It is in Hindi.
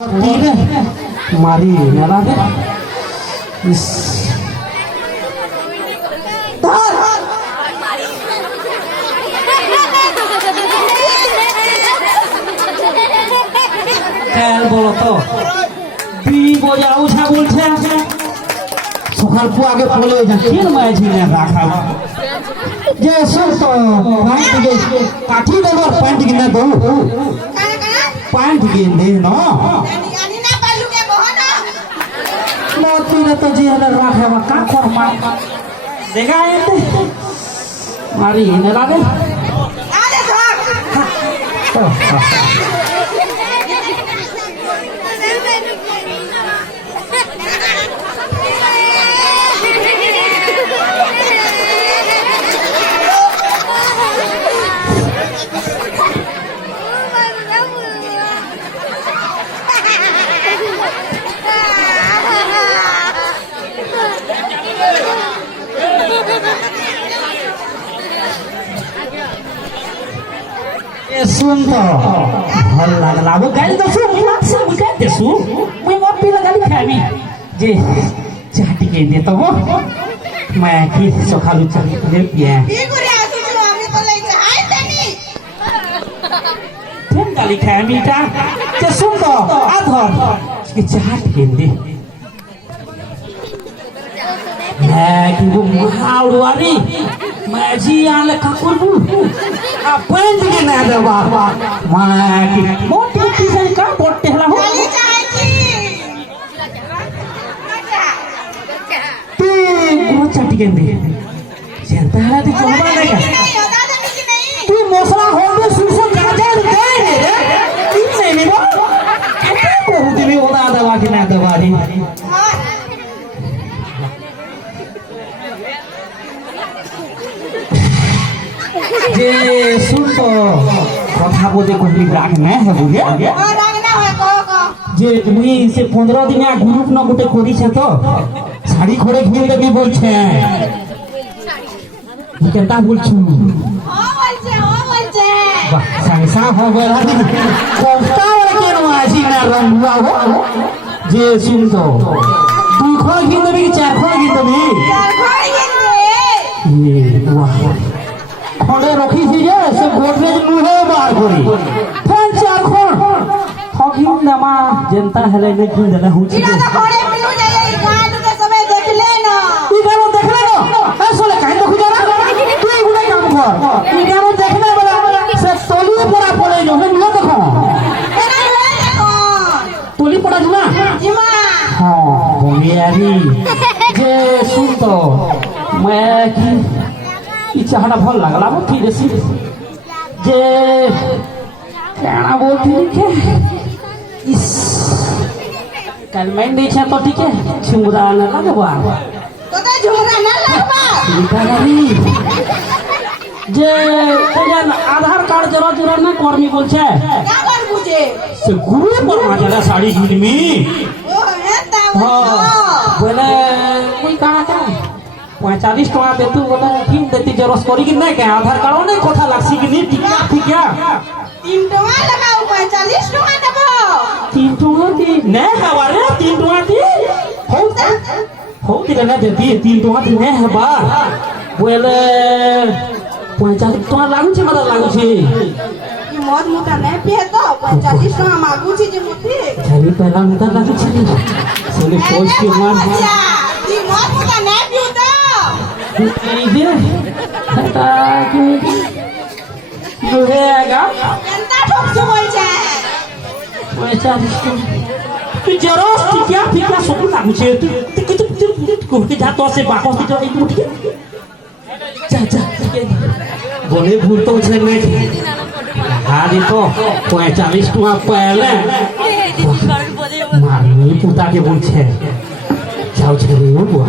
मारी मेरा दे इस খেল বলো তো বি বজাও ছা বলছে সকাল পু আগে বলে যা কেন মাঝি না রাখা যে সব তো প্যান্ট গে কাঠি দেবার প্যান্ট কিনা দো প্যান্ট কিনে না तो जी हला राखे वा का फरमा देखा है मारी ने लागे अरे भाग सुन तो भल लागला वो गाली तो सुन लाग से मुझे दे सु मैं मोर पीला गाली खामी जे चाटी के दे तो वो मैं की सखालू चली दे पिए ई गुरे आसु जो हमने तो लेके हाय तनी तुम गाली खामी ता जे सुन तो आधर के चाट के दे मैं की वो महाउड़वारी मैं जी आले काकुरबू पैंट के ना दबा मैं की मोटी टी-शर्ट का पोटे हला हो तू गोचा टिके दे जनता है तो चोबा देगा तू मौसला हो दे सुसो गाजर दे रे तीन नहीं वो क्या को दे वो दबा के ना दबा दी जे सुन तो कथा बोले कोई राग नहीं है बुझे हां राग ना है को जे मुई से 15 दिन ग्रुप न गुटे कोरी छे तो साड़ी खोरे घिन देबी बोल छे ई केता बोल छु हां बोल छे वाह संसा हो गया कोफ्ता वाला के न आजी ना रंगुआ हो जे सुन तो तू खोर घिन देबी कि चार खोर घिन देबी चार खोर घिन दे ये वाह खड़े रखी थी जे से गोदरेज मुहे बाहर करी फन चार खोन हगिन दमा जनता हले ने खिन देना हुची इना तो खड़े पिनु जाए ई घाट के समय देख ले ना ई गानो देख ले ना ऐसो ले काहे देखु जरा तू ई गुडा काम कर ई गानो देखने वाला से तोली पड़ा पड़े जो है न देखो एना ले देखो तोली पड़ा जुमा जिमा हां बोलियारी जे सुन तो मैं की इच्छा भल लगला वो ठीक है जे कहना बोलती के इस कल मैं देखा तो ठीक है झुमरा न लगवा तो झुमरा न लगवा ठीक है री जे तेजन आधार कार्ड जरा जरा ना कर्मी बोल छे क्या कर बुझे से गुरु पर माजला साड़ी गिनमी ओ है ता हां बोले कोई कहां था 45 टका देतु बोला किन देती जरोस करी कि नहीं के आधार कार्ड नहीं कोठा लागसी कि नहीं ठीक क्या 3 टका लगाओ 45 टका देबो 3 टका दी नहीं हवारे 3 टका दी हो दिले ना देती 3 टका दी नहीं हबा बोले 45 टका लागु छी मतलब लागु छी ई मत मुटा नहीं पिए तो 45 टका मागु छी जे मुठी छली पहला मुटा लागु छी चले पोस्ट के मार ई मत मुटा नहीं पियो दे हटा के जुरेगा जनता ठोक से बोल जाए वैसा तू जरो ठीक सब लागू छे तू को के जा तो से बाको से एक मुठी जा बोले भूल तो छे नहीं हादी तो 45 टका पहले मारी पुता के बोल छे जाओ छे वो